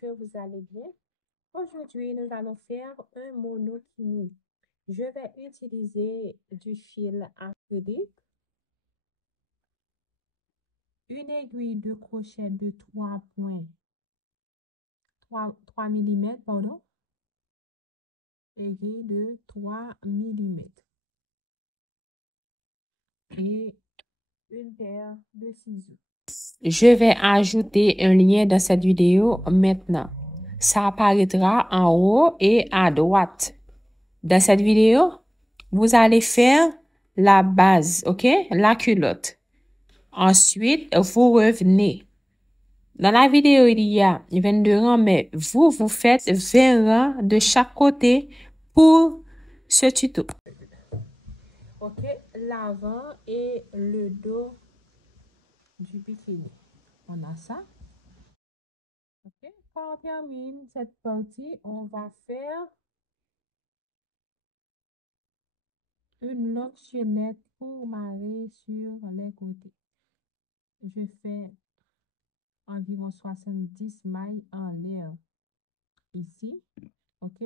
que vous allez bien. Aujourd'hui, nous allons faire un monokini. Je vais utiliser du fil acrylique, une aiguille de crochet de 3 mm, pardon, aiguille de 3 mm et une paire de ciseaux. Je vais ajouter un lien dans cette vidéo maintenant. Ça apparaîtra en haut et à droite. Dans cette vidéo, vous allez faire la base, ok? La culotte. Ensuite, vous revenez. Dans la vidéo, il y a 22 rangs, mais vous faites 20 rangs de chaque côté pour ce tuto. Ok, l'avant et le dos du bikini. On a ça. Ok, quand on termine cette partie, on va faire une longue chaînette pour marrer sur les côtés. Je fais environ 70 mailles en l'air ici. Ok.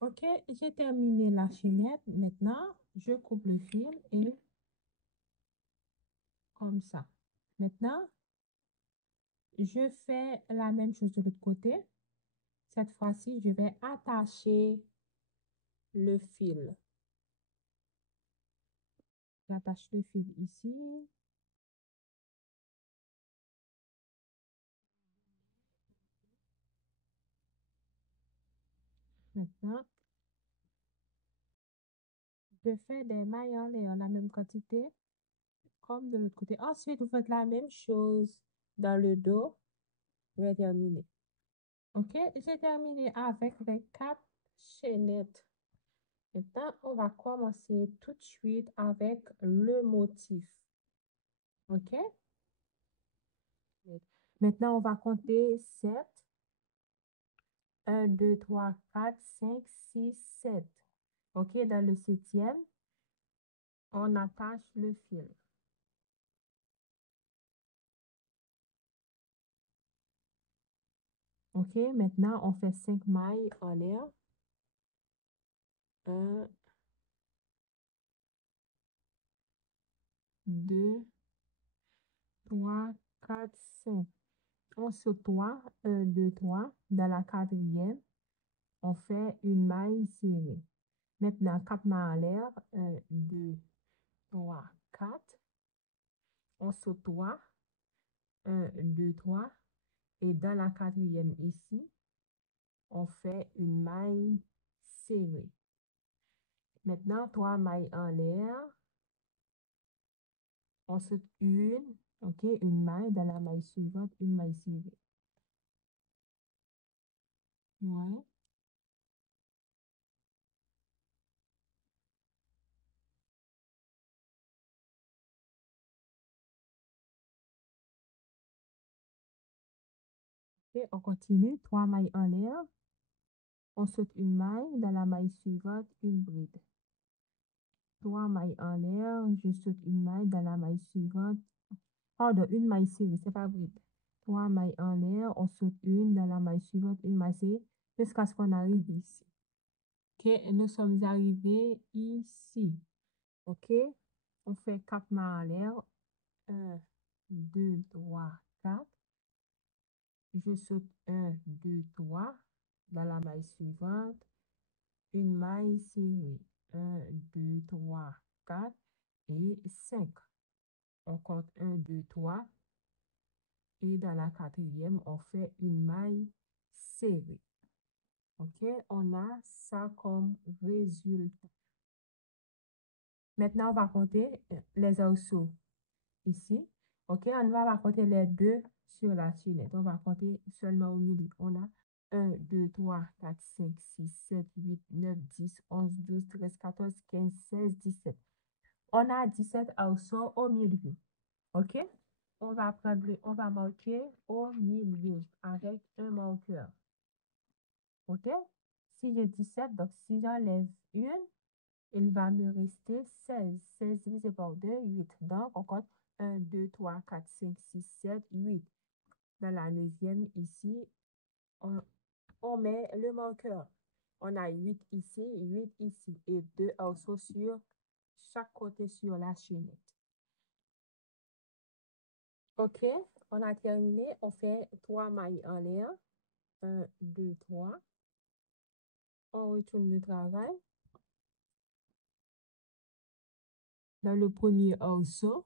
Ok, j'ai terminé la chaînette. Maintenant, je coupe le fil et comme ça. Maintenant, je fais la même chose de l'autre côté. Cette fois-ci, je vais attacher le fil. J'attache le fil ici. Maintenant, je fais des mailles en l'air, la même quantité comme de l'autre côté. Ensuite, vous faites la même chose dans le dos. Je vais terminer. Ok, j'ai terminé avec les 4 chaînettes. Maintenant, on va commencer tout de suite avec le motif. Ok? Maintenant, on va compter 7. 1, 2, 3, 4, 5, 6, 7. Ok, dans le 7e, on attache le fil. Ok, maintenant, on fait 5 mailles en l'air. 1, 2, 3, 4, 5. On sautoie 1, 2, 3. Dans la 4e, on fait une maille serrée. Maintenant, 4 mailles en l'air. 1, 2, 3, 4. On sautoie 1, 2, 3. Et dans la 4e ici, on fait une maille serrée. Maintenant, 3 mailles en l'air. On saute une, ok, une maille. Dans la maille suivante, une maille serrée. Ouais. Et on continue, 3 mailles en l'air. On saute une maille. Dans la maille suivante, une bride. 3 mailles en l'air. Je saute une maille. Dans la maille suivante, pardon, une maille serrée, c'est pas bride. 3 mailles en l'air. On saute une. Dans la maille suivante, une maille serrée. Jusqu'à ce qu'on arrive ici. Ok, nous sommes arrivés ici. Ok, on fait 4 mailles en l'air. 1, 2, 3, 4. Je saute 1, 2, 3. Dans la maille suivante, une maille serrée. 1, 2, 3, 4 et 5. On compte 1, 2, 3. Et dans la 4e, on fait une maille serrée. Ok, on a ça comme résultat. Maintenant, on va compter les arceaux ici. Ok, on va raconter les deux sur la chaînette. On va compter seulement au milieu. On a 1, 2, 3, 4, 5, 6, 7, 8, 9, 10, 11, 12, 13, 14, 15, 16, 17. On a 17 arceaux au milieu. Ok? On va marquer au milieu avec un marqueur. Ok? Si j'ai 17, donc si j'enlève une, Il va me rester 16. 16 divisé par 2, 8. Donc, on compte 1, 2, 3, 4, 5, 6, 7, 8. Dans la neuvième, ici, on, on met le marqueur. On a 8 ici, 8 ici et 2 also sur chaque côté sur la chaînette. OK, on a terminé. On fait 3 mailles en l'air. 1, 2, 3. On retourne le travail. Dans le premier also,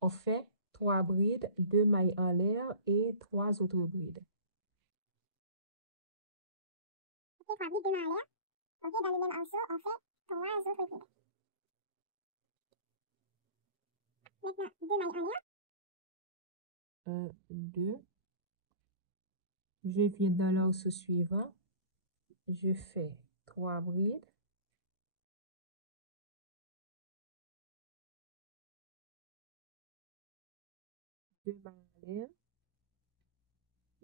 on fait 3 brides, 2 mailles en l'air et 3 autres brides. OK, 3 brides, 2 mailles en l'air. OK, dans le même also, on fait 3 autres brides. Maintenant, 2 mailles en l'air. 1, 2. Je viens dans l'orceau suivant. Je fais 3 brides. Deux mailles en l'air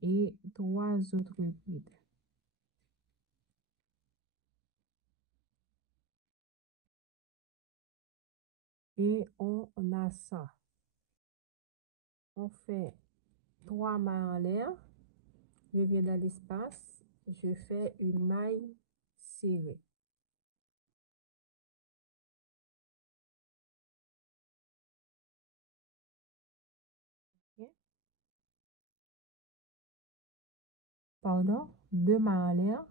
et 3 autres brides. Et on a ça. On fait 3 mailles en l'air. Je viens dans l'espace. Je fais une maille serrée. Okay. Pardon, 2 mailles en l'air.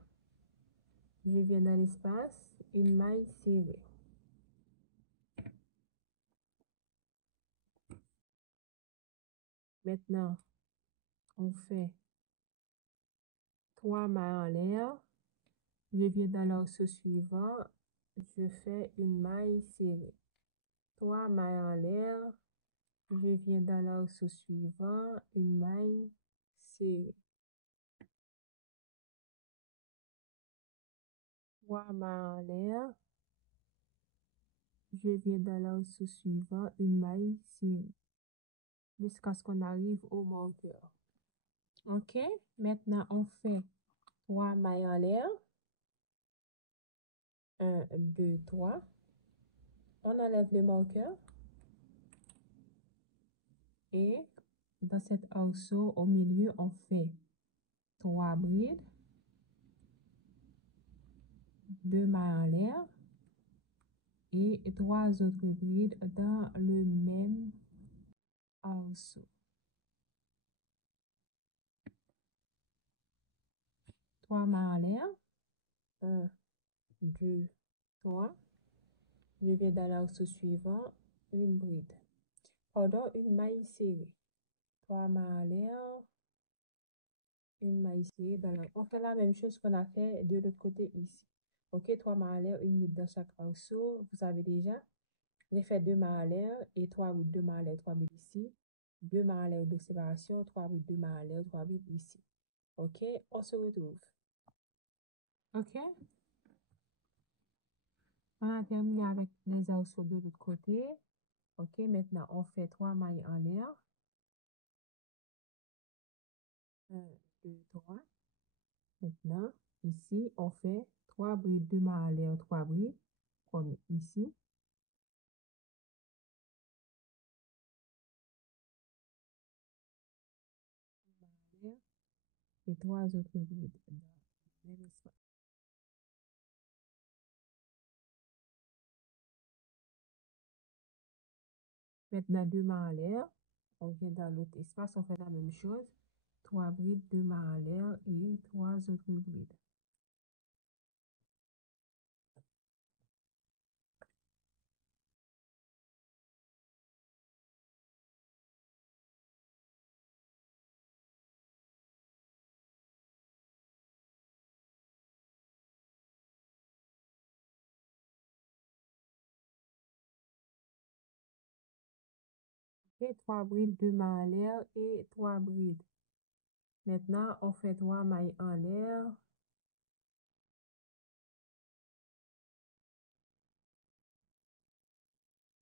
Je viens dans l'espace, une maille serrée. Maintenant, on fait 3 mailles en l'air. Je viens dans l'orceau suivant. Je fais une maille serrée. 3 mailles en l'air. Je viens dans l'orceau suivant, une maille serrée. 3 mailles en l'air. Je viens dans l'orceau suivant, une maille serrée. Jusqu'à ce qu'on arrive au marqueur. OK? Maintenant, on fait 3 mailles en l'air. 1, 2, 3. On enlève le marqueur. Et dans cet also, au milieu, on fait 3 brides. 2 mailles en l'air. Et 3 autres brides dans le même also. 3 mailles en l'air. 1, 2, 3. Je vais dans l'orceau suivant, une bride. Pardon, une maille serrée. 3 mailles en l'air, une maille serrée dans la... On fait la même chose qu'on a fait de l'autre côté ici. OK, 3 mailles en l'air, une bride dans chaque orceau. Vous avez déjà. J'ai fait 2 mailles en l'air et 3 brides, 2 mailles en l'air, 3 brides ici. 2 mailles en l'air de séparation, 3 brides, 2 mailles en l'air, 3 brides ici. OK, on se retrouve. OK? On a terminé avec les orceaux de l'autre côté. OK, maintenant on fait 3 mailles en l'air. 1, 2, 3. Maintenant, ici, on fait 3 brides, 2 mailles en l'air, 3 brides, comme ici. Et 3 autres brides dans le même espace. Maintenant, 2 mailles en l'air. On vient dans l'autre espace, on fait la même chose. 3 brides, 2 mailles en l'air et 3 autres brides. Et 3 brides, 2 mailles en l'air et 3 brides. Maintenant, on fait 3 mailles en l'air.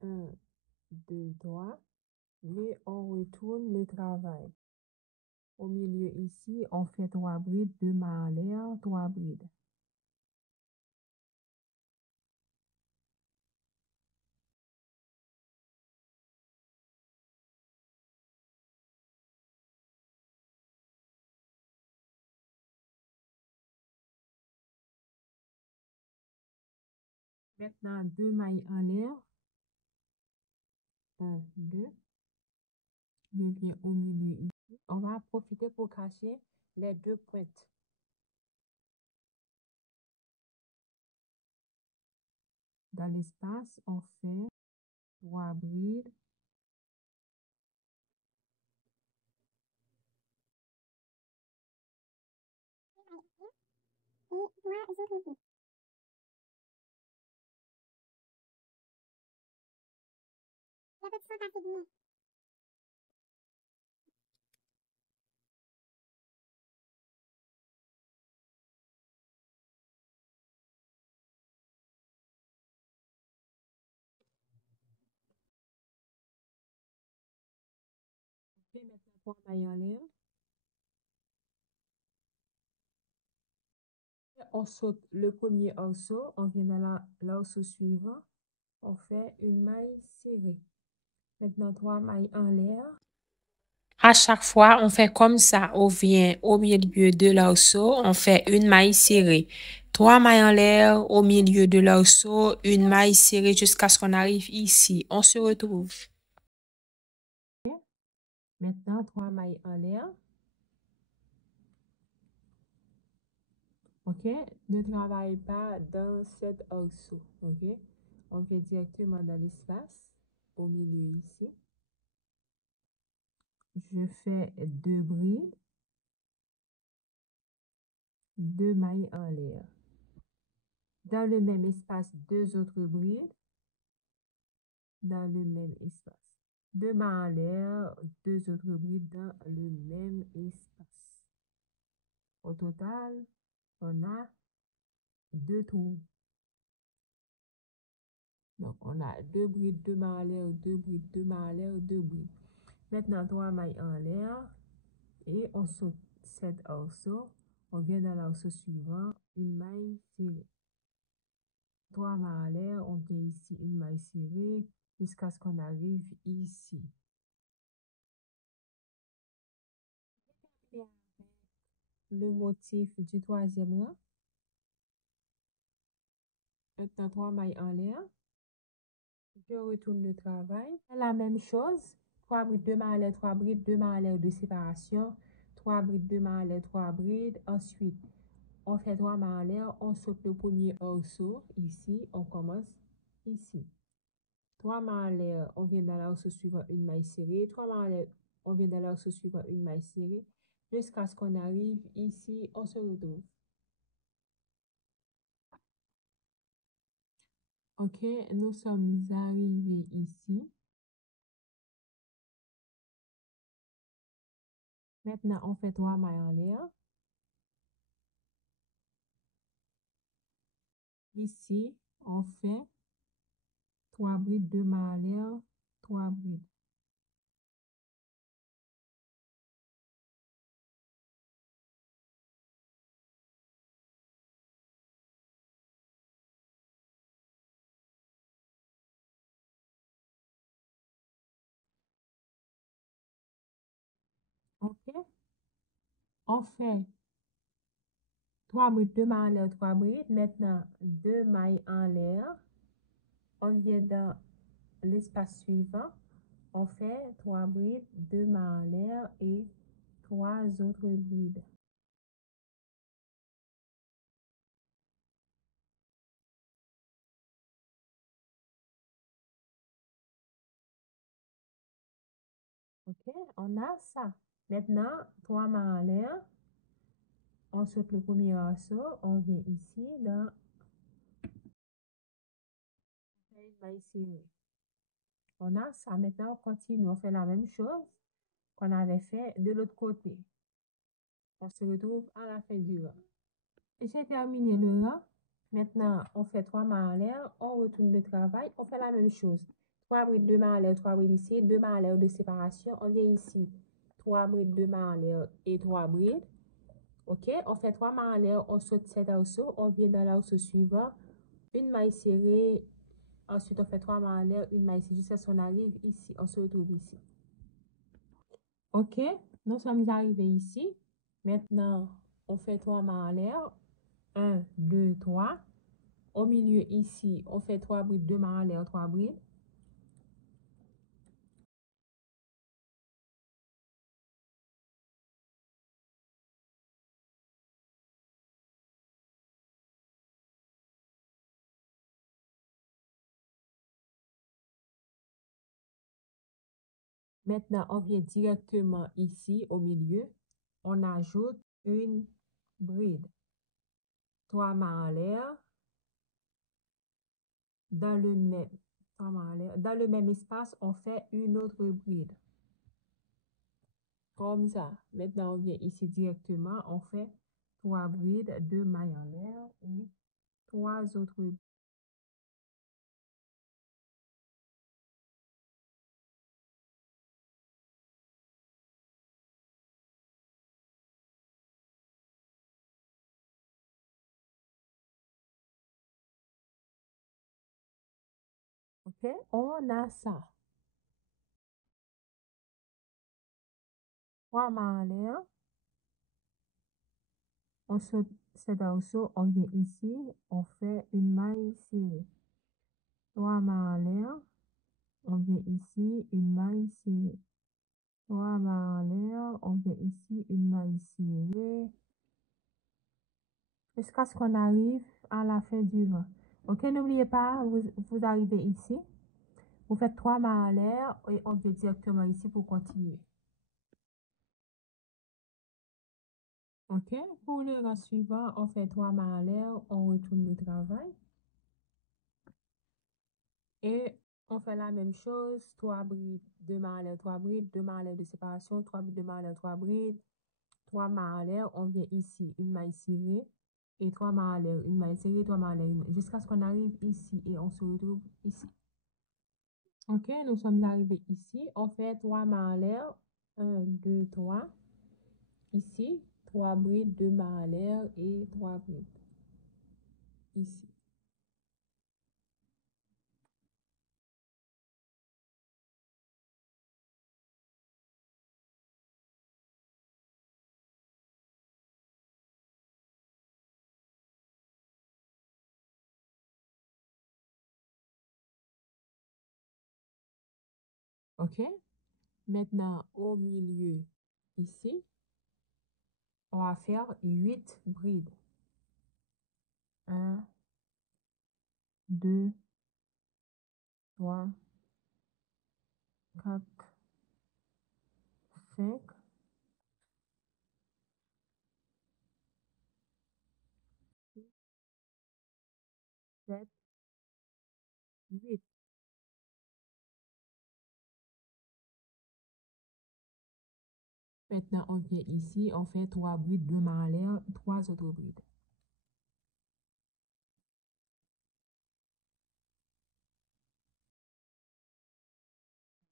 1, 2, 3. Et on retourne le travail. Au milieu ici, on fait 3 brides, 2 mailles en l'air, 3 brides. Maintenant, 2 mailles en l'air. 1, 2. Je viens au milieu ici. On va profiter pour cacher les 2 pointes. Dans l'espace, on fait 3 brides. Et 3 autres brides. La position passée du nez. On fait maintenant 3 mailles en l'air. On saute le premier morceau, on vient dans l'arceau suivant, on fait une maille serrée. Maintenant, 3 mailles en l'air. À chaque fois, on fait comme ça. On vient au milieu de l'arceau, on fait une maille serrée. 3 mailles en l'air au milieu de l'arceau, une maille serrée jusqu'à ce qu'on arrive ici. On se retrouve. Maintenant, 3 mailles en l'air. OK? Ne travaille pas dans cet arceau. OK? On vient directement dans l'espace, au milieu ici. Je fais 2 brides, 2 mailles en l'air. Dans le même espace, 2 autres brides. Dans le même espace. 2 mailles en l'air, 2 autres brides dans le même espace. Au total, on a 2 trous. Donc, on a 2 brides, 2 mailles en l'air, 2 brides, 2 mailles en l'air, 2 brides. Maintenant, 3 mailles en l'air et on saute cet arceau. On vient dans l'arceau suivant, une maille serrée. 3 mailles en l'air, on vient ici, une maille serrée jusqu'à ce qu'on arrive ici. Le motif du 3e rang. Maintenant, 3 mailles en l'air. Je retourne le travail. La même chose. 3 brides, 2 mailles en l'air, 3 brides, 2 mailles en l'air de séparation. 3 brides, 2 mailles en l'air, 3 brides. Ensuite, on fait 3 mailles en l'air. On saute le premier arceau. Ici, on commence ici. 3 mailles en l'air, on vient dans l'arceau suivant, une maille serrée. 3 mailles en l'air, on vient dans l'arceau suivant, une maille serrée. Jusqu'à ce qu'on arrive ici, on se retrouve. OK, nous sommes arrivés ici. Maintenant, on fait 3 mailles en l'air. Ici, on fait 3 brides, 2 mailles en l'air, 3 brides. OK, on fait 3 brides, 2 mailles en l'air, 3 brides. Maintenant, 2 mailles en l'air. On vient dans l'espace suivant. On fait 3 brides, 2 mailles en l'air et 3 autres brides. OK, on a ça. Maintenant, 3 mailles en l'air. On saute le premier arceau. On vient ici dans une maille serrée. On a ça. Maintenant, on continue. On fait la même chose qu'on avait fait de l'autre côté. On se retrouve à la fin du rang. J'ai terminé le rang. Maintenant, on fait 3 mailles en l'air. On retourne le travail. On fait la même chose. 3 brides, 2 mailles en l'air, 3 brides ici, 2 mailles en l'air de séparation. On vient ici. 3 brides, 2 mailles en l'air et 3 brides. OK, on fait 3 mailles en l'air. On saute cet arceau. On vient dans l'arceau suivant. Une maille serrée. Ensuite, on fait 3 mailles en l'air, une maille serrée jusqu'à ce qu'on arrive ici. On se retrouve ici. OK, nous sommes arrivés ici. Maintenant, on fait 3 mailles en l'air. 1, 2, 3. Au milieu ici, on fait 3 brides, 2 mailles en l'air, 3 brides. Maintenant, on vient directement ici au milieu. On ajoute une bride. 3 mailles en l'air. Dans le même, 3 mailles en l'air. Dans le même espace, on fait une autre bride. Comme ça. Maintenant, on vient ici directement. On fait 3 brides, 2 mailles en l'air et 3 autres brides. OK? On a ça. 3 mailles en l'air. On saute cet arceau, on vient ici, on fait une maille serrée. 3 mailles en l'air. On vient ici, une maille serrée. 3 mailles en l'air. On vient ici, une maille serrée. Jusqu'à ce qu'on arrive à la fin du rang. OK, n'oubliez pas, vous arrivez ici. Vous faites 3 mailles en l'air et on vient directement ici pour continuer. OK, pour le rang suivant, on fait 3 mailles en l'air, on retourne le travail. Et on fait la même chose, 3 brides, 2 mailles en l'air, 3 brides, 2 mailles en l'air de séparation, 3 brides, 2 mailles en l'air, 3 brides, 3 mailles en l'air, on vient ici, une maille serrée, et 3 mailles en l'air, une maille serrée, 3 mailles en l'air, jusqu'à ce qu'on arrive ici et on se retrouve ici. OK, nous sommes arrivés ici, on fait 3 mailles en l'air, 1, 2, 3, ici, 3 brides, 2 mailles en l'air et 3 brides, ici. OK, maintenant au milieu, ici, on va faire 8 brides. 1, 2, 3, 4, 5, 6, 7, 8. Maintenant, on vient ici, on fait 3 brides, 2 mailles en l'air, 3 autres brides.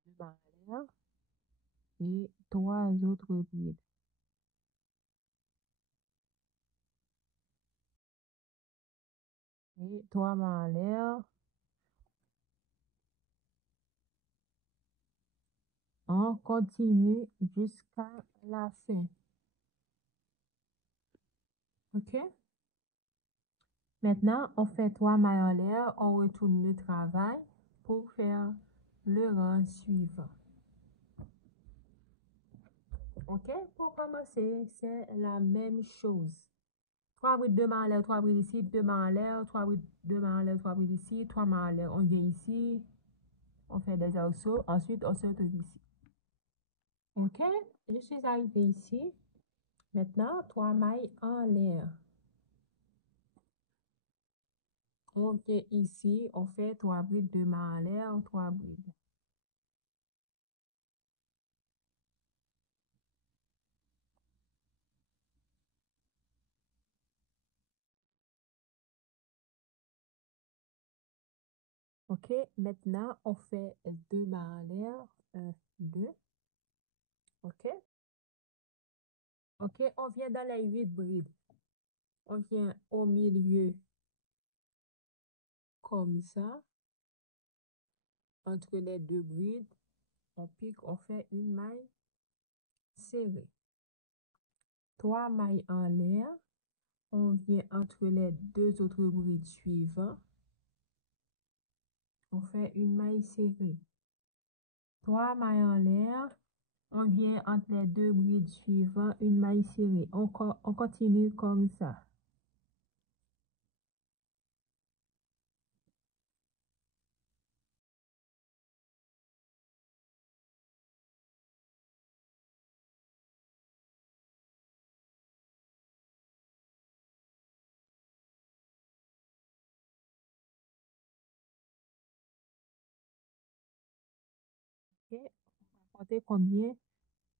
Deux mailles en l'air et 3 autres brides. Et 3 mailles en l'air. On continue jusqu'à la fin. OK? Maintenant, on fait 3 mailles en l'air, on retourne le travail pour faire le rang suivant. OK? Pour commencer, c'est la même chose. 3 brides, 2 mailles en l'air, 3 brides ici, 2 mailles en l'air, 3 brides, 2 mailles en l'air, 3 brides ici, 3 mailles en l'air. On vient ici, on fait des arceaux, ensuite on se retrouve ici. OK? Je suis arrivée ici. Maintenant, 3 mailles en l'air. On vient ici, on fait 3 brides, 2 mailles en l'air, 3 brides. OK, maintenant, on fait 2 mailles en l'air, 1, 2. OK? OK, on vient dans les 8 brides. On vient au milieu, comme ça, entre les 2 brides. On pique, on fait une maille serrée. 3 mailles en l'air, On vient entre les deux autres brides suivantes. On fait une maille serrée. 3 mailles en l'air. On vient entre les deux brides suivantes, une maille serrée. On continue comme ça. Ok? On va compter combien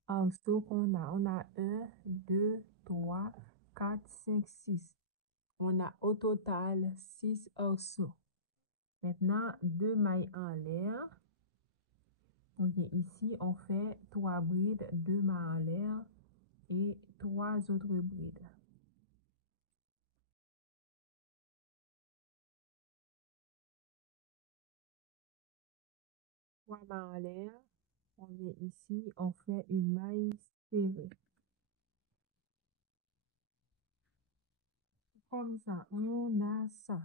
arceaux qu'on a. On a 1, 2, 3, 4, 5, 6. On a au total 6 arceaux. Maintenant, 2 mailles en l'air. Ok, ici, on fait 3 brides, 2 mailles en l'air et 3 autres brides. Trois mailles en l'air. On vient ici, on fait une maille serrée. Comme ça, on a ça.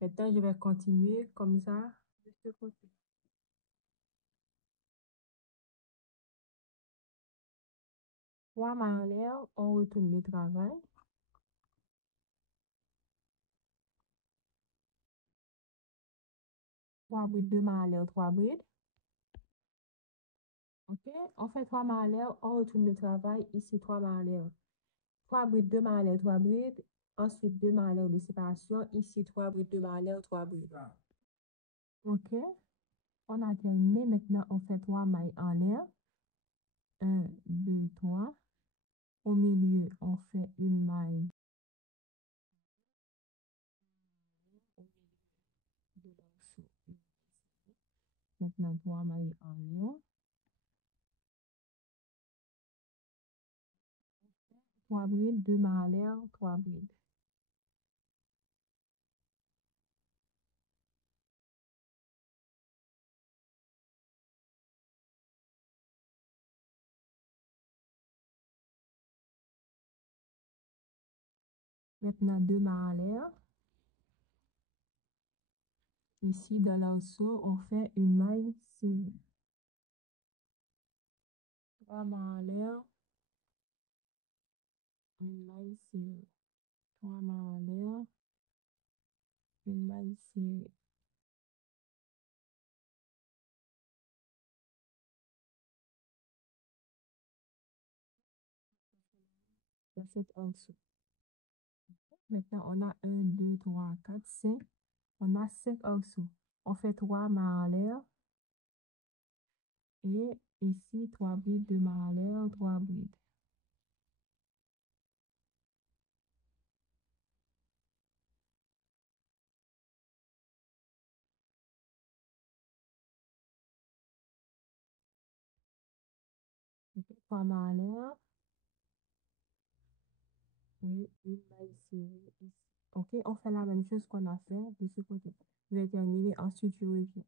Maintenant, je vais continuer comme ça de ce côté. Trois mailles en l'air, on retourne le travail. Trois brides, deux mailles en l'air, trois brides. Ok, on fait trois mailles en l'air, on retourne le travail. Ici, trois mailles en l'air. Trois brides, deux mailles en l'air, trois brides. Ensuite, deux mailles en l'air de séparation. Ici, trois brides, deux mailles en l'air, trois brides. Ok, on a terminé. Maintenant, on fait trois mailles en l'air. Un, deux, trois. Au milieu, on fait une maille. Au milieu de l'arceau, une maille. Maintenant, trois mailles en l'air. Trois brides, deux mailles en l'air, trois brides. Maintenant, deux mailles en l'air. Ici, dans l'arceau, on fait une maille serrée. Trois mailles en l'air, une maille serrée. Trois mailles en l'air, une maille serrée. Dans cet arceau. Maintenant, on a un, deux, trois, quatre, cinq. On a cinq arceaux. On fait trois mailles en l'air. Et ici, trois brides, deux mailles en l'air, trois brides. Ok, trois mailles en l'air. Et une maille serrée ici. Ok, on fait la même chose qu'on a fait de ce côté. Je vais terminer, ensuite je reviens.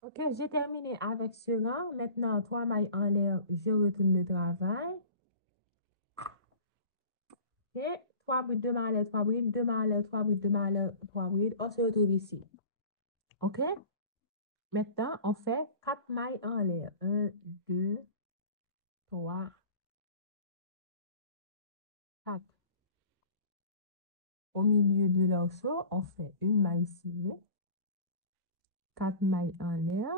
Ok, j'ai terminé avec ce rang. Maintenant, trois mailles en l'air, je retourne le travail. Ok, trois brides, deux mailles en l'air, trois brides, deux mailles en l'air, trois brides, deux mailles en l'air, trois brides. On se retrouve ici. Ok, maintenant, on fait quatre mailles en l'air. Un, deux, trois, quatre. Au milieu de l'arceau, on fait une maille serrée. Quatre mailles en l'air.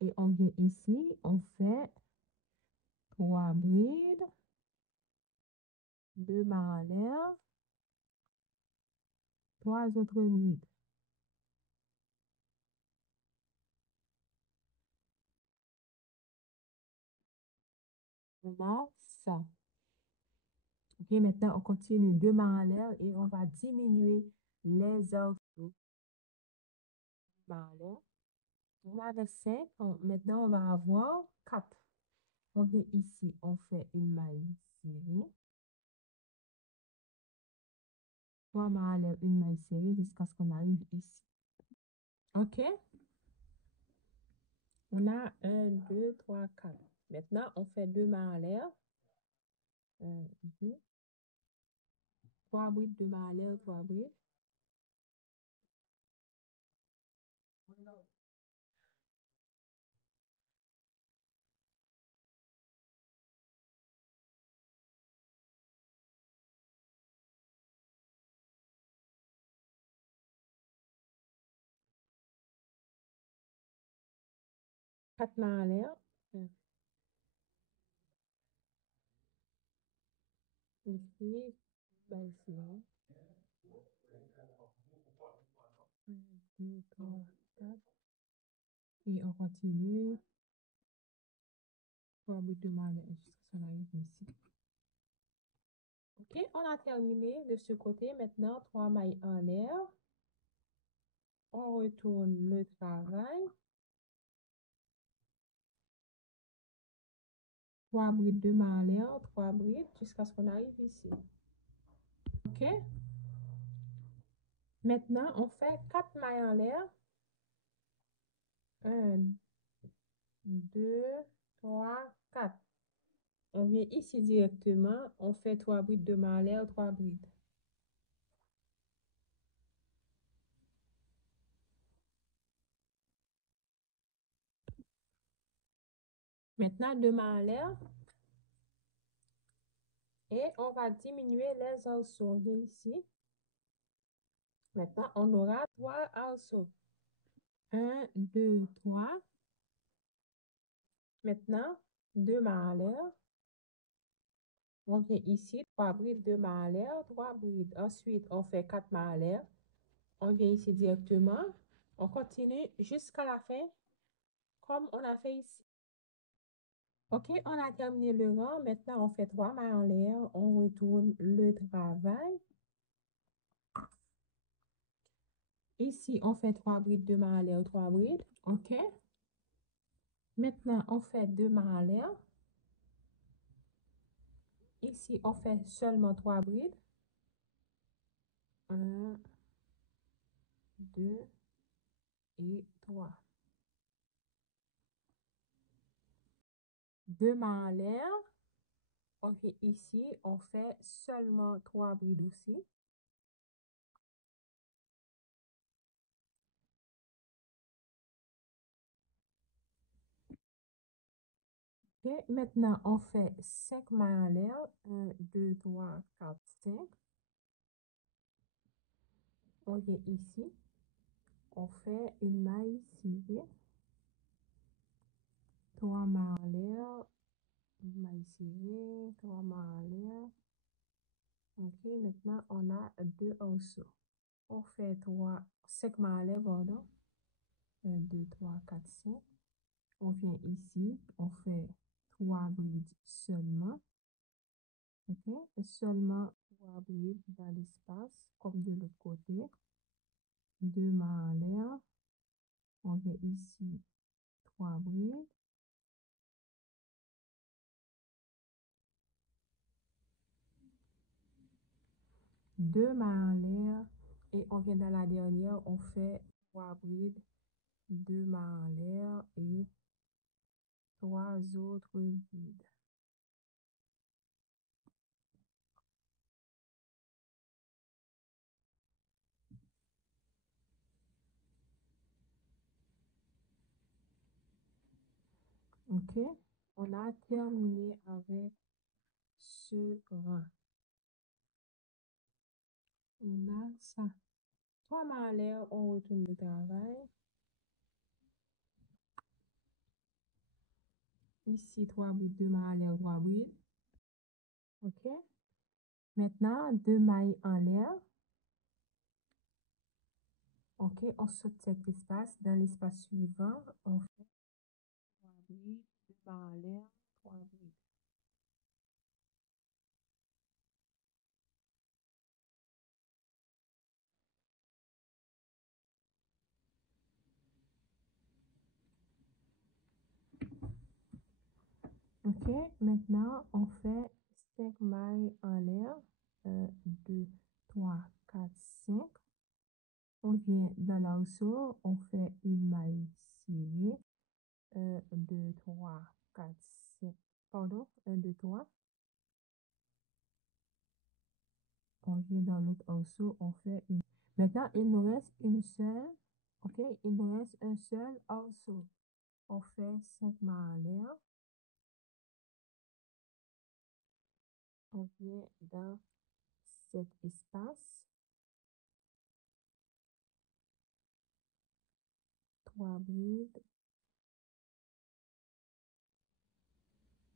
Et on vient ici, on fait trois brides, deux mailles en l'air, trois autres brides. On a ça. Ok, maintenant on continue deux mailles en l'air et on va diminuer les arceaux. Mailles en l'air. On avait 5, maintenant on va avoir 4. On vient ici, on fait une maille serrée. Trois mailles en l'air, une maille serrée jusqu'à ce qu'on arrive ici. Ok? On a 1, 2, 3, 4. Maintenant, on fait 2 mailles en l'air. 1, 2. 3 brides, 2 mailles en l'air, 3 brides. 4 mailles en l'air. 1. Ici, ben ici. 1, 2, 3, 4. Et on continue. 3 brides, 2 mailles en l'air jusqu'à ce qu'on arrive ici. Ok, on a terminé de ce côté. Maintenant, 3 mailles en l'air. On retourne le travail. 3 brides, 2 mailles en l'air, 3 brides jusqu'à ce qu'on arrive ici. Ok? Maintenant, on fait 4 mailles en l'air. 1, 2, 3, 4. On vient ici directement. On fait 3 brides, 2 mailles en l'air, 3 brides. Maintenant, 2 mailles en l'air. Et on va diminuer les arceaux. On vient ici. Maintenant, on aura 3 arceaux. 1, 2, 3. Maintenant, 2 mailles en l'air. On vient ici, 3 brides, 2 mailles en l'air, 3 brides. Ensuite, on fait 4 mailles en l'air. On vient ici directement. On continue jusqu'à la fin, comme on a fait ici. Ok, on a terminé le rang. Maintenant, on fait 3 mailles en l'air. On retourne le travail. Ici, on fait 3 brides, 2 mailles en l'air, 3 brides. Ok. Maintenant, on fait 2 mailles en l'air. Ici, on fait seulement 3 brides. 1, 2 et 3. 2 mailles en l'air. Ok, ici, on fait seulement 3 brides aussi. Ok, maintenant, on fait 5 mailles en l'air. 1, 2, 3, 4, 5. On vient ici. On fait une maille tirée. 3 mailles en l'air. Une maille tirée. 3 mailles en l'air. Ok, maintenant, on a 2 arceaux. On fait 5 mailles en l'air, pardon. 1, 2, 3, 4, 5. On vient ici. On fait 3 brides seulement. Ok, seulement 3 brides dans l'espace, comme de l'autre côté. 2 mailles en l'air. On vient ici, 3 brides. Deux mailles en l'air. Et on vient dans la dernière, on fait 3 brides, 2 mailles en l'air et 3 autres brides. Ok, on a terminé avec ce rang. On a ça. 3 mailles en l'air, on retourne le travail. Ici, 3 brides, 2 mailles en l'air, 3 brides. Ok. Maintenant, 2 mailles en l'air. Ok, on saute cet espace. Dans l'espace suivant, on fait 3 brides, 2 mailles en l'air, 3 brides. Ok, maintenant on fait 5 mailles en l'air. 1, 2, 3, 4, 5. On vient dans l'arceau, on fait une maille serrée. 1, 2, 3, 4, 5. vient dans l'autre morceau, on fait une. Maintenant, il nous reste une seule. OK? Il nous reste un seul morceau. On fait 5 mains en l'air. On vient dans cet espace. 3 brides.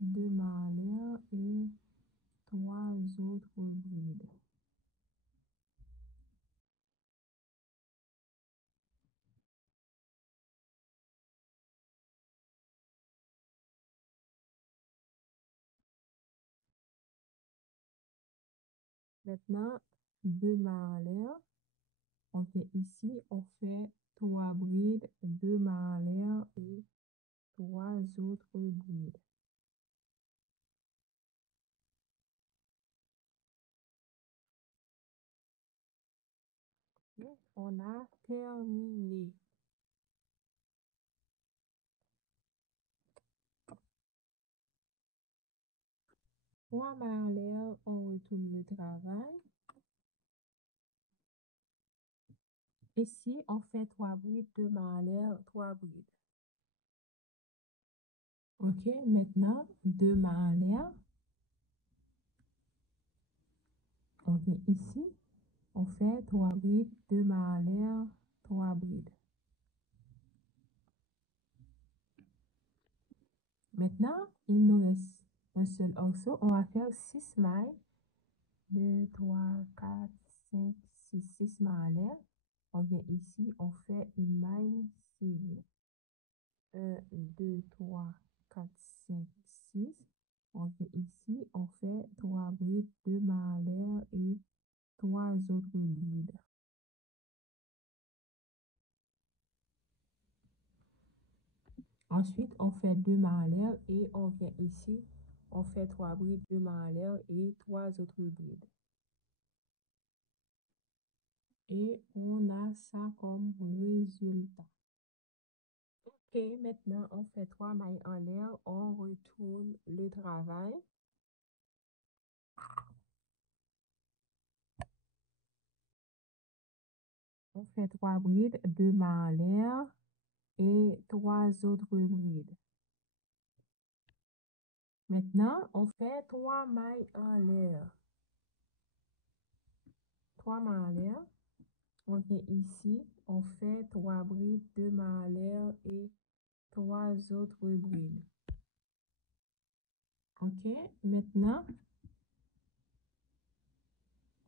2 mains en l'air et 3 autres brides. Maintenant, 2 mains en l'air. On vient ici, on fait 3 brides, 2 mains en l'air et 3 autres brides. Et on a terminé. Trois mains en l'air, on retourne le travail. Ici, on fait 3 brides, 2 mains en l'air, 3 brides. OK, maintenant, 2 mains en l'air. On vient ici, on fait 3 brides, 2 mains en l'air, 3 brides. Maintenant, il nous reste un seul morceau. On va faire 6 mailles. 2, 3, 4, 5, 6 mailles en l'air. On vient ici, on fait une maille serrée. 1, 2, 3, 4, 5, 6. On vient ici, on fait 3 brides, 2 mailles en l'air et 3 autres brides. Ensuite, on fait 2 mailles en l'air et on vient ici, on fait 3 brides, 2 mailles en l'air et 3 autres brides. Et on a ça comme résultat. OK, maintenant on fait 3 mailles en l'air, on retourne le travail. On fait 3 brides, 2 mailles en l'air et 3 autres brides. Maintenant, on fait 3 mailles en l'air. 3 mailles en l'air. On vient ici, on fait 3 brides, 2 mailles en l'air et 3 autres brides. OK, maintenant,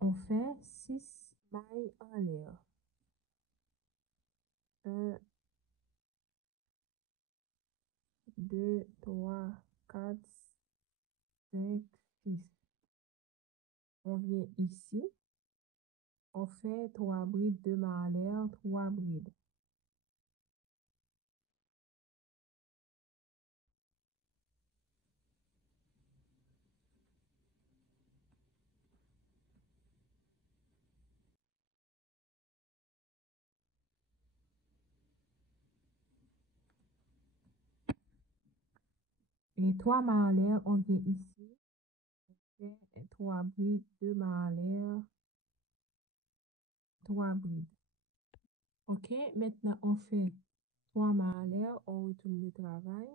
on fait 6 mailles en l'air. 1, 2, 3, 4, 5, 6. On vient ici, on fait 3 brides, 2 mailles en l'air, 3 brides. Et 3 mailles en l'air, on vient ici, on fait 3 brides, 2 mailles en l'air, 3 brides. OK, maintenant on fait 3 mailles en l'air, on retourne le travail.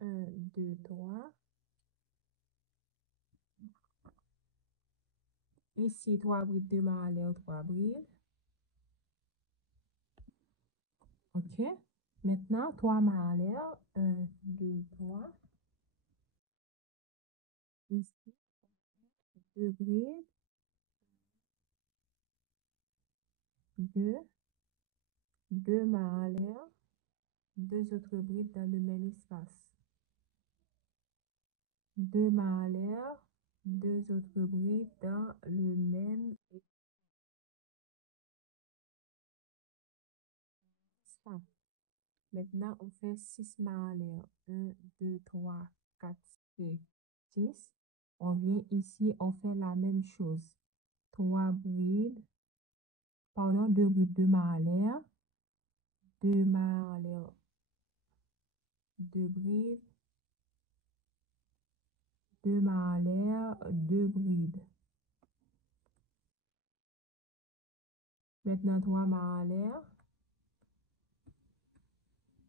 1, 2, 3. Ici, 3 brides, 2 mailles en l'air, 3 brides. OK, maintenant 3 mailles en l'air. 1, 2, 3. Ici, 2 brides. 2. 2 mailles en l'air. 2 autres brides dans le même espace. 2 mailles en l'air. 2 autres brides dans le même espace. Maintenant, on fait 6 mailles en l'air. 1, 2, 3, 4, 5, 6. On vient ici, on fait la même chose. 3 brides. Pardon, 2 brides, 2 mailles en l'air. 2 mailles en l'air. 2 brides. 2 mailles en l'air. 2 brides. Maintenant, 3 mailles en l'air.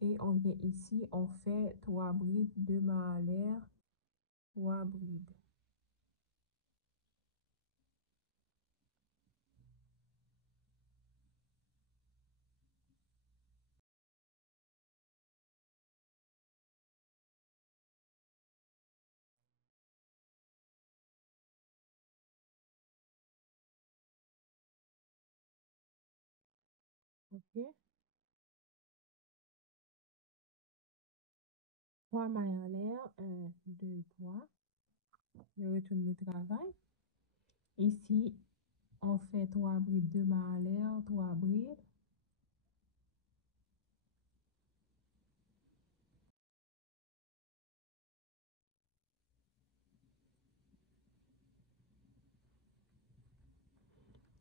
Et on vient ici, on fait 3 brides, 2 mailles en l'air, 3 brides. OK? 3 mailles en l'air, 1, 2, 3. Je retourne le travail. Ici, on fait 3 brides, 2 mailles en l'air, 3 brides.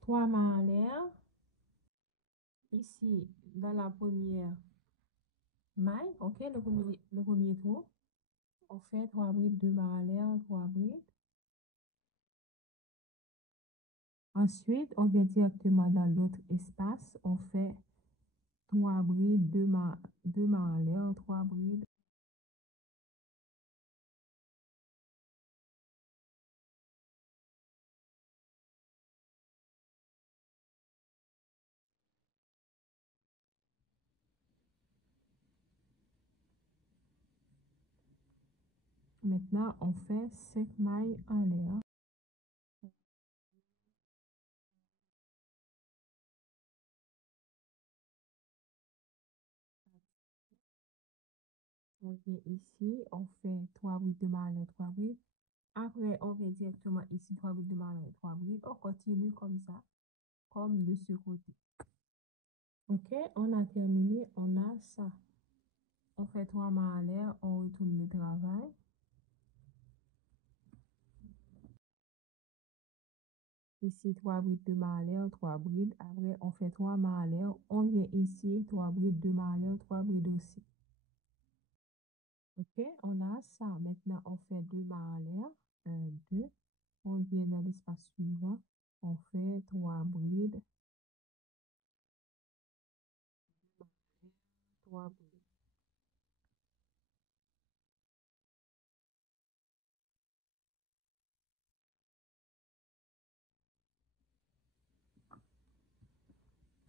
Trois mailles en l'air. Ici, dans la première maille, OK, le premier tour, on fait 3 brides, 2 mailles en l'air, 3 brides. Ensuite, on vient directement dans l'autre espace, on fait 3 brides, 2 mailles en l'air, 3 brides. Maintenant, on fait 5 mailles en l'air. On vient ici, on fait 3 brides, 2 mailles en l'air, 3 brides. Après, on vient directement ici, 3 brides, 2 mailles en l'air, 3 brides. On continue comme ça, comme de ce côté. OK, on a terminé, on a ça. On fait 3 mailles en l'air, on retourne le travail. Ici, 3 brides, 2 mailles en l'air, 3 brides. Après, on fait 3 mailles en l'air. On vient ici, 3 brides, 2 mailles en l'air, 3 brides aussi. OK, on a ça. Maintenant, on fait 2 mailles en l'air. 1, 2. On vient dans l'espace suivant. On fait 3 brides, 3 brides.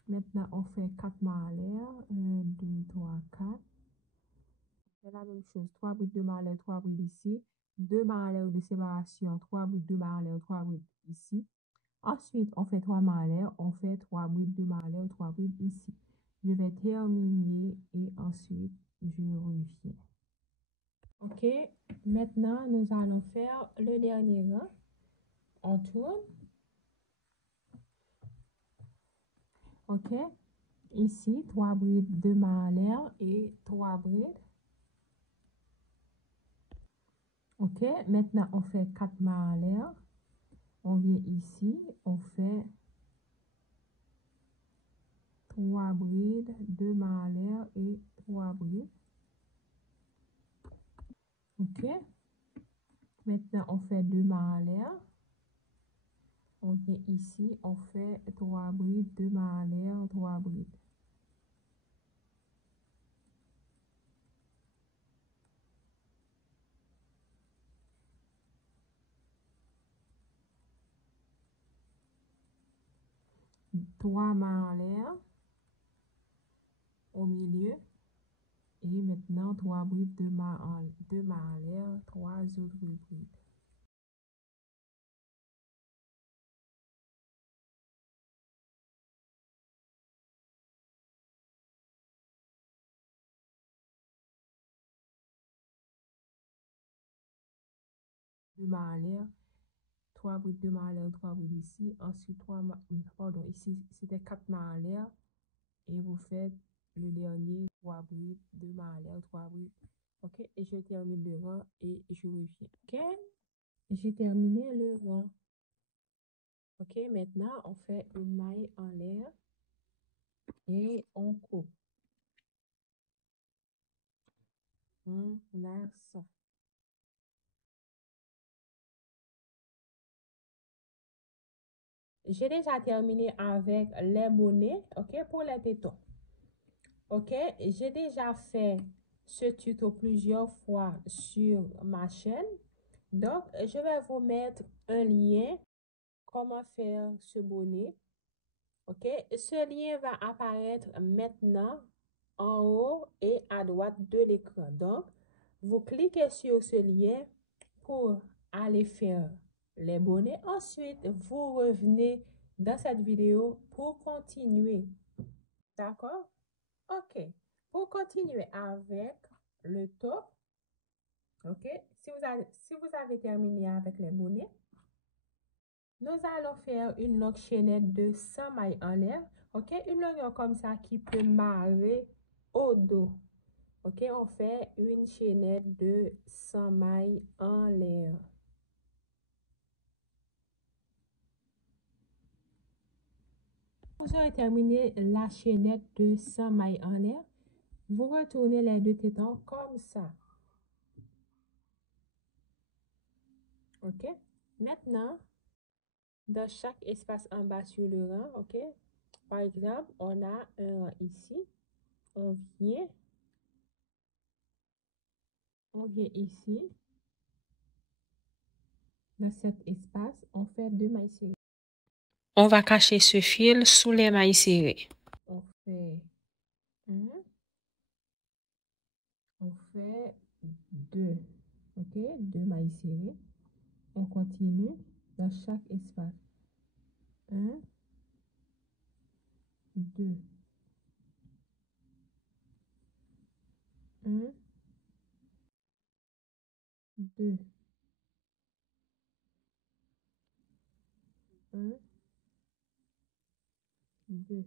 Maintenant, on fait 4 mailles en l'air. 1, 2, 3, 4. C'est la même chose. 3 brides, 2 mailles en l'air, 3 brides ici. 2 mailles en l'air de séparation. 3 brides, 2 mailles en l'air, 3 brides ici. Ensuite, on fait 3 mailles en l'air. On fait 3 brides, 2 mailles en l'air, 3 brides ici. Je vais terminer et ensuite, je reviens. OK. Maintenant, nous allons faire le dernier rang. On tourne. OK. Ici, 3 brides, 2 mailles en l'air et 3 brides. OK. Maintenant, on fait 4 mailles en l'air. On vient ici, on fait 3 brides, 2 mailles en l'air et 3 brides. OK. Maintenant, on fait 2 mailles en l'air. On vient ici, on fait 3 brides, 2 mailles en l'air, 3 brides. Trois mailles en l'air au milieu. Et maintenant, 3 brides, 2 mailles en l'air, 3 autres brides. Deux mailles en l'air, 3 brides, 2 mailles en l'air, 3 brides ici. Ensuite, pardon, ici, c'était 4 mailles en l'air. Et vous faites le dernier, 3 brides, 2 mailles en l'air, 3 brides. OK, et je termine le rang et je reviens. OK, j'ai terminé le rang. OK, maintenant, on fait une maille en l'air et on coupe. On a ça. j'ai déjà terminé avec les bonnets, ok, pour les tétons. Ok, j'ai déjà fait ce tuto plusieurs fois sur ma chaîne. Donc, je vais vous mettre un lien comment faire ce bonnet. Ok, ce lien va apparaître maintenant en haut et à droite de l'écran. Donc, vous cliquez sur ce lien pour aller faire les bonnets. Ensuite, vous revenez dans cette vidéo pour continuer. D'accord? Ok. Pour continuer avec le top, ok? Si vous avez terminé avec les bonnets, nous allons faire une longue chaînette de 100 mailles en l'air, ok? Une longueur comme ça qui peut marrer au dos. Ok, on fait une chaînette de 100 mailles en l'air. Vous aurez terminé la chaînette de 100 mailles en l'air. Vous retournez les deux tétons comme ça. Ok, maintenant, dans chaque espace en bas sur le rang, ok, par exemple, on a un rang ici. On vient ici. Dans cet espace, on fait 2 mailles serrées. On va cacher ce fil sous les mailles serrées. On fait 1, on fait 2, ok, 2 mailles serrées. On continue dans chaque espace. 1, 2, 1, 2, 1, 2.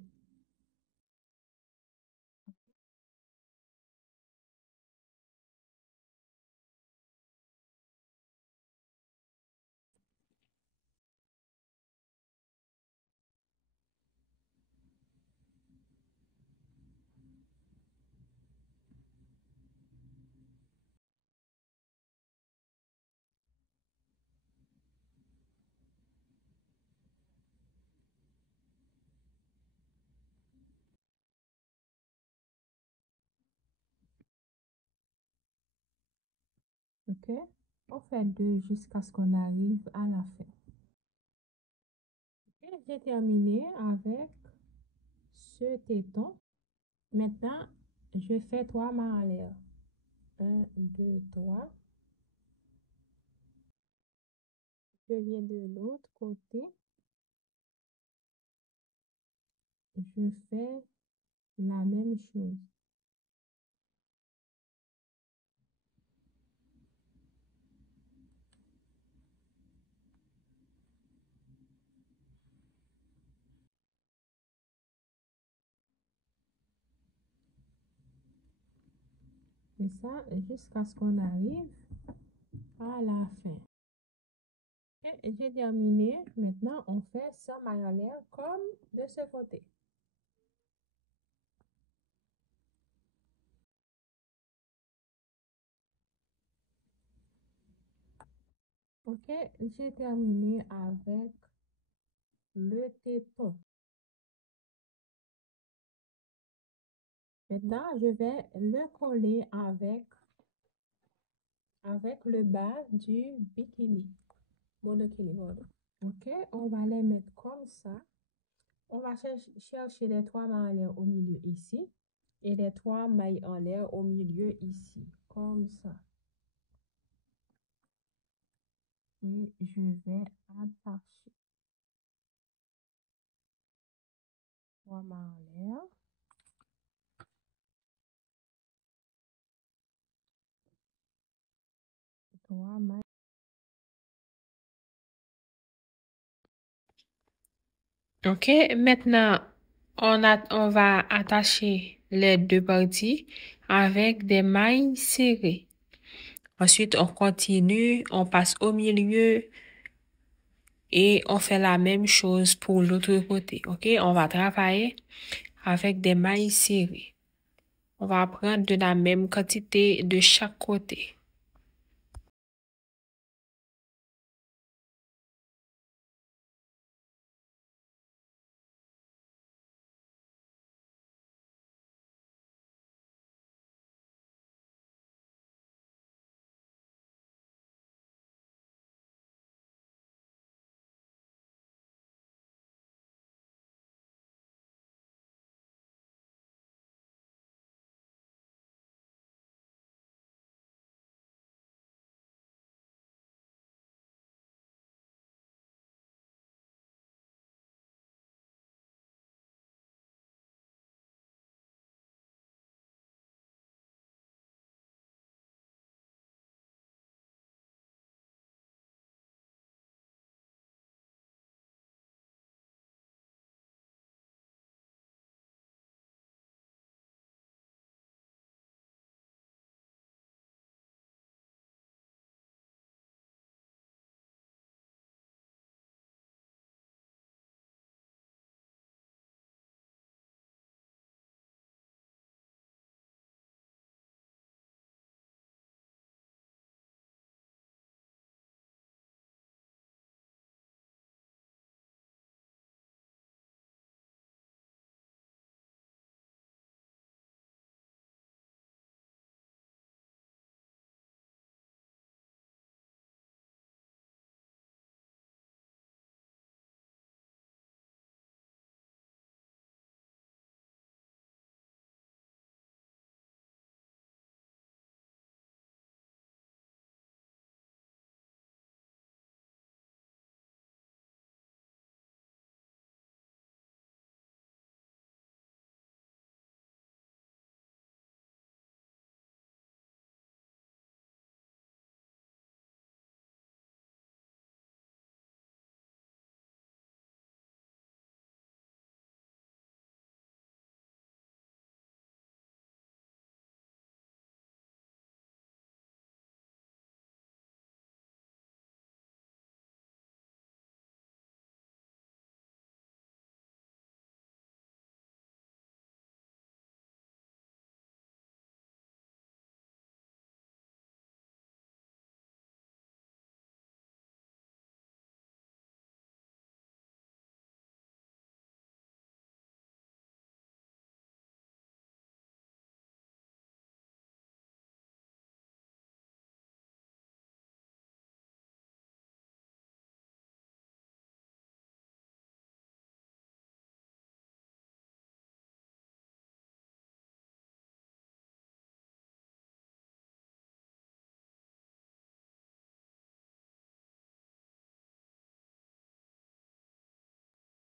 Ok, on fait 2 jusqu'à ce qu'on arrive à la fin. Et j'ai terminé avec ce téton. Maintenant, je fais 3 mailles en l'air. 1, 2, 3. Je viens de l'autre côté. Je fais la même chose. Et ça, jusqu'à ce qu'on arrive à la fin. Et j'ai terminé. Maintenant, on fait 100 mailles en l'air comme de ce côté. Ok, j'ai terminé avec le téton. Maintenant, je vais le coller avec le bas du bikini, monokini, pardon. Ok, on va les mettre comme ça. On va chercher les 3 mailles en l'air au milieu ici et les 3 mailles en l'air au milieu ici, comme ça. Et je vais attacher 3 mailles en l'air. Ok, maintenant, on va attacher les deux parties avec des mailles serrées. Ensuite, on continue, on passe au milieu et on fait la même chose pour l'autre côté. Ok, on va travailler avec des mailles serrées. On va prendre de la même quantité de chaque côté.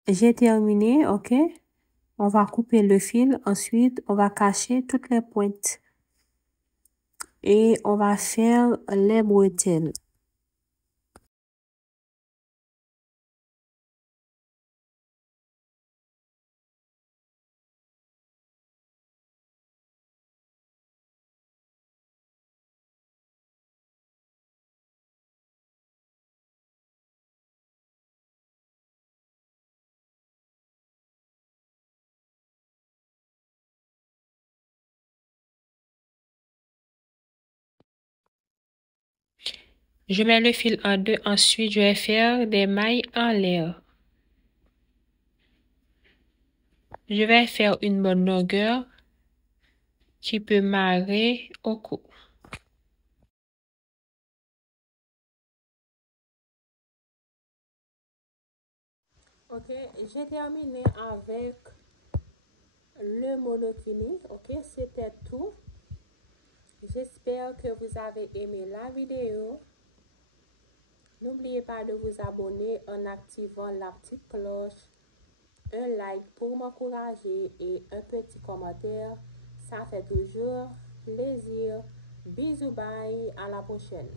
J'ai terminé, ok? On va couper le fil. Ensuite, on va cacher toutes les pointes. Et on va faire les bretelles. Je mets le fil en deux. Ensuite, je vais faire des mailles en l'air. Je vais faire une bonne longueur qui peut marrer au cou. Ok, j'ai terminé avec le monokini. Ok, c'était tout. J'espère que vous avez aimé la vidéo. N'oubliez pas de vous abonner en activant la petite cloche, un like pour m'encourager et un petit commentaire. Ça fait toujours plaisir. Bisous, bye, à la prochaine.